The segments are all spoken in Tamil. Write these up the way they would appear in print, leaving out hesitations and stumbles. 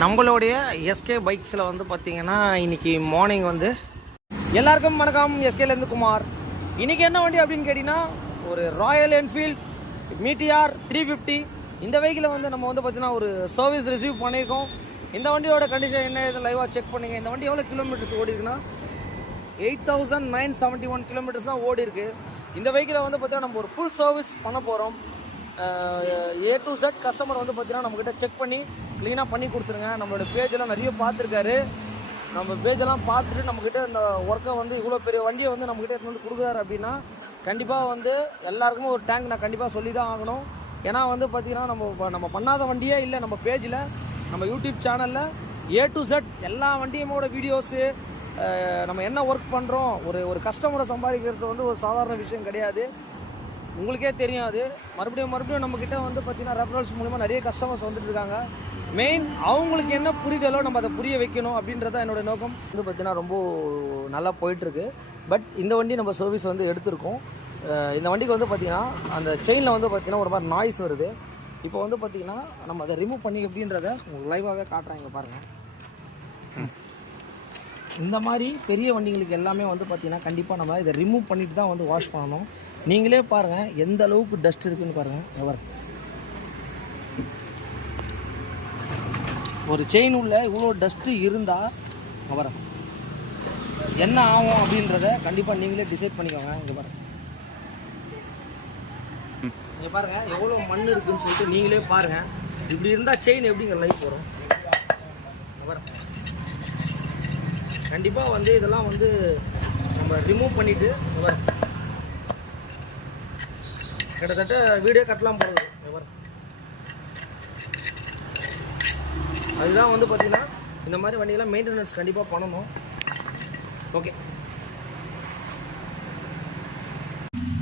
நம்மளுடைய எஸ்கே பைக்ஸில் வந்து பார்த்திங்கன்னா இன்றைக்கி மார்னிங் வந்து எல்லாருக்கும் வணக்கம். எஸ்கேலேருந்து குமார். இன்றைக்கி என்ன வண்டி அப்படின்னு கேட்டிங்கன்னா ஒரு ராயல் என்ஃபீல்ட் மீட்டிஆர் 350. இந்த வெஹிக்கிளை வந்து நம்ம வந்து பார்த்திங்கன்னா ஒரு சர்வீஸ் ரிசீவ் பண்ணியிருக்கோம். இந்த வண்டியோட கண்டிஷன் என்ன இது லைவாக செக் பண்ணுங்க. இந்த வண்டி எவ்வளோ கிலோமீட்டர்ஸ் ஓடி இருக்குன்னா 8971 கிலோமீட்டர்ஸ் தான் ஓடி இருக்குது. இந்த வெஹிக்கிளை வந்து பார்த்திங்கன்னா நம்ம ஒரு ஃபுல் சர்வீஸ் பண்ண போகிறோம். A to Z கஸ்டமர் வந்து பார்த்திங்கன்னா நம்மக்கிட்ட செக் பண்ணி க்ளீனாக பண்ணி கொடுத்துருங்க. நம்மளோட பேஜெல்லாம் நிறைய பார்த்துருக்காரு. நம்ம பேஜெல்லாம் பார்த்துட்டு நம்மக்கிட்ட இந்த ஒர்க்கை வந்து இவ்வளோ பெரிய வண்டியை வந்து நம்மக்கிட்ட எடுத்து வந்து கொடுக்குறாரு அப்படின்னா கண்டிப்பாக வந்து எல்லாருக்குமே ஒரு டேங்க் நான் கண்டிப்பாக சொல்லி தான் ஆகணும். ஏன்னா வந்து பார்த்திங்கன்னா நம்ம பண்ணாத வண்டியே இல்லை. நம்ம பேஜில் நம்ம யூடியூப் சேனலில் A to Z எல்லா வண்டியுமோட வீடியோஸு, நம்ம என்ன ஒர்க் பண்ணுறோம், ஒரு கஸ்டமரை சம்பாதிக்கிறது வந்து ஒரு சாதாரண விஷயம் கிடையாது. உங்களுக்கே தெரியும். அது மறுபடியும் நம்மக்கிட்ட வந்து பார்த்திங்கன்னா ரெஃபரல்ஸ் மூலிமா நிறைய கஸ்டமர்ஸ் வந்துட்டு இருக்காங்க. மெயின் அவங்களுக்கு என்ன புரிதலோ நம்ம அதை புரிய வைக்கணும் அப்படின்றத என்னோடய நோக்கம். வந்து பார்த்திங்கன்னா ரொம்ப நல்லா போயிட்டுருக்கு. பட் இந்த வண்டி நம்ம சர்வீஸ் வந்து எடுத்திருக்கோம். இந்த வண்டிக்கு வந்து பார்த்திங்கன்னா அந்த செயினில் வந்து பார்த்திங்கன்னா ஒரு மாதிரி நாய்ஸ் வருது. இப்போ வந்து பார்த்திங்கன்னா நம்ம அதை ரிமூவ் பண்ணி எப்படின்றத உங்களுக்கு லைவாகவே காட்டுறாங்க பாருங்கள். இந்த மாதிரி பெரிய வண்டிங்களுக்கு எல்லாமே வந்து பார்த்திங்கன்னா கண்டிப்பாக நம்ம இதை ரிமூவ் பண்ணிட்டு தான் வந்து வாஷ் பண்ணணும். நீங்களே பாருங்கள் எந்த அளவுக்கு டஸ்ட் இருக்குதுன்னு பாருங்கள். எவர் ஒரு செயின் உள்ள இவ்வளோ டஸ்ட்டு இருந்தால் அவர் என்ன ஆகும் அப்படின்றத கண்டிப்பாக நீங்களே டிசைட் பண்ணிக்கோங்க. இங்கே பாருங்கள், இங்கே பாருங்கள் எவ்வளோ மண் இருக்குதுன்னு சொல்லிட்டு நீங்களே பாருங்கள். இப்படி இருந்தால் செயின் எப்படிங்க லைஃப் வரும்? கண்டிப்பாக வந்து இதெல்லாம் வந்து நம்ம ரிமூவ் பண்ணிவிட்டு கிட்டத்தட்ட வீடியோ கட்டலாம் போகிறது. அதுதான் வந்து பார்த்திங்கன்னா இந்த மாதிரி வண்டியெல்லாம் மெயின்டெனன்ஸ் கண்டிப்பாக பண்ணணும். ஓகே,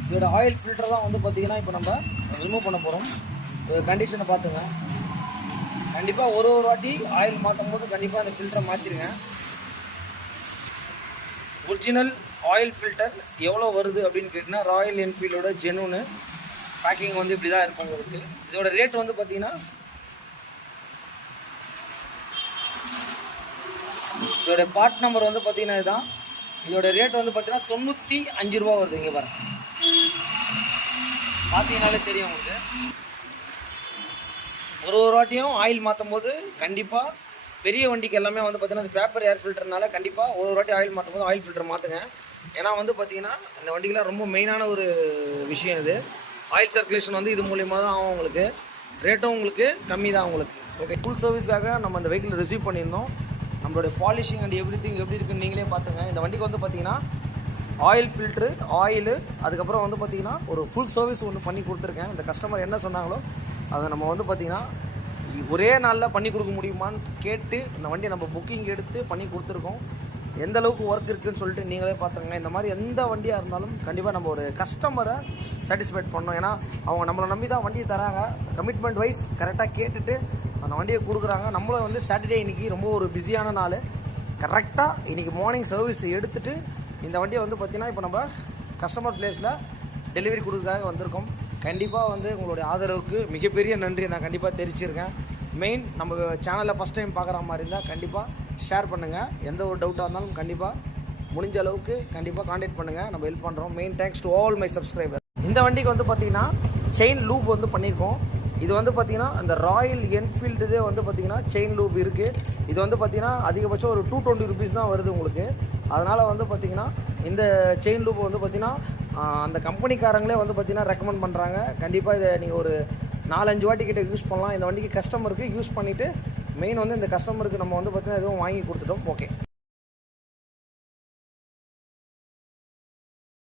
இதோட ஆயில் ஃபில்டர் தான் வந்து பார்த்திங்கன்னா இப்போ நம்ம ரிமூவ் பண்ண போகிறோம். கண்டிஷனை பார்த்துங்க. கண்டிப்பாக ஒரு வாட்டி ஆயில் மாற்றும் போது கண்டிப்பாக அந்த ஃபில்டரை மாற்றிடுங்க. ஒரிஜினல் ஆயில் ஃபில்டர் எவ்வளோ வருது அப்படின்னு கேட்டிங்கன்னா ராயல் என்ஃபீல்டோட ஜெனூனு பேக்கிங் வந்து இப்படி தான் இருக்கும் உங்களுக்கு. இதோட ரேட் வந்து பார்த்தீங்கன்னா இதோட பார்ட் நம்பர் வந்து பார்த்தீங்கன்னா இதுதான். இதோட ரேட் வந்து பார்த்தீங்கன்னா 95 ரூபா வருது. இங்கே பாருங்க, பார்த்தீங்கன்னாலே தெரியும் உங்களுக்கு. ஒரு வாட்டியும் ஆயில் மாற்றும் போது கண்டிப்பாக பெரிய வண்டிக்கு எல்லாமே வந்து பார்த்தீங்கன்னா பேப்பர் ஏர் ஃபில்டர்னால கண்டிப்பாக ஒரு வாட்டி ஆயில் மாற்றும் போது ஆயில் ஃபில்டர் மாற்றுங்க. ஏன்னா வந்து பார்த்தீங்கன்னா இந்த வண்டிக்கெலாம் ரொம்ப மெயினான ஒரு விஷயம் இது. ஆயில் சர்க்குலேஷன் வந்து இது மூலியமாக தான் ஆகும். உங்களுக்கு ரேட்டும் உங்களுக்கு கம்மி தான் உங்களுக்கு. ஓகே, ஃபுல் சர்வீஸ்க்காக நம்ம அந்த வெஹிக்கிள் ரிசீவ் பண்ணியிருந்தோம். நம்மளுடைய பாலிஷிங் அண்ட் எப்படி இருக்குன்னு நீங்களே பார்த்துங்க. இந்த வண்டிக்கு வந்து பார்த்திங்கன்னா ஆயில் ஃபில்ட்ரு, ஆயிலு, அதுக்கப்புறம் வந்து பார்த்திங்கன்னா ஒரு ஃபுல் சர்வீஸ் ஒன்று பண்ணி கொடுத்துருக்கேன். இந்த கஸ்டமர் என்ன சொன்னாங்களோ அதை நம்ம வந்து பார்த்திங்கன்னா ஒரே நாளில் பண்ணி கொடுக்க முடியுமான்னு கேட்டு இந்த வண்டியை நம்ம புக்கிங் எடுத்து பண்ணி கொடுத்துருக்கோம். எந்த அளவுக்கு ஒர்க் இருக்குதுன்னு சொல்லிட்டு நீங்களே பார்த்துங்க. இந்த மாதிரி எந்த வண்டியாக இருந்தாலும் கண்டிப்பாக நம்ம ஒரு கஸ்டமரை சாட்டிஸ்ஃபைட் பண்ணோம். ஏன்னா அவங்க நம்மளை நம்பி தான் வண்டியை தராங்க. கமிட்மெண்ட் வைஸ் கரெக்டாக கேட்டுட்டு அந்த வண்டியை கொடுக்குறாங்க. நம்மளும் வந்து சாட்டர்டே இன்றைக்கி ரொம்ப ஒரு பிஸியான நாள். கரெக்டாக இன்றைக்கி மார்னிங் சர்வீஸ் எடுத்துகிட்டு இந்த வண்டியை வந்து பார்த்திங்கன்னா இப்போ நம்ம கஸ்டமர் பிளேஸில் டெலிவரி கொடுக்கறதுக்காக வந்திருக்கோம். கண்டிப்பாக வந்து உங்களுடைய ஆதரவுக்கு மிகப்பெரிய நன்றியை நான் கண்டிப்பாக தெரிவிச்சிருக்கேன். மெயின் நம்ம சேனலில் ஃபஸ்ட் டைம் பார்க்குற மாதிரி இருந்தால் கண்டிப்பாக ஷேர் பண்ணுங்கள். எந்த ஒரு டவுட்டாக இருந்தாலும் கண்டிப்பாக முடிஞ்ச அளவுக்கு கண்டிப்பாக காண்டாக்ட் பண்ணுங்கள். நம்ம ஹெல்ப் பண்ணுறோம். Main thanks to all my subscriber. இந்த வண்டிக்கு வந்து பார்த்திங்கன்னா செயின் லூப் வந்து பண்ணியிருக்கோம். இது வந்து பார்த்திங்கன்னா அந்த ராயல் என்ஃபீல்டுதே வந்து பார்த்திங்கன்னா செயின் லூப் இருக்குது. இது வந்து பார்த்திங்கன்னா அதிகபட்சம் ஒரு 220 ருபீஸ் தான் வருது உங்களுக்கு. அதனால் வந்து பார்த்திங்கன்னா இந்த செயின் லூப் வந்து பார்த்திங்கன்னா அந்த கம்பெனிக்காரங்களே வந்து பார்த்திங்கன்னா ரெக்கமெண்ட் பண்ணுறாங்க. கண்டிப்பாக இதை நீங்கள் ஒரு 4-5 வாட்டி கிட்ட யூஸ் பண்ணலாம். இந்த வண்டிக்கு கஸ்டமருக்கு யூஸ் பண்ணிவிட்டு மெயின் வந்து இந்த கஸ்டமருக்கு நம்ம வந்து பார்த்திங்கன்னா எதுவும் வாங்கி கொடுத்துட்டோம். ஓகே.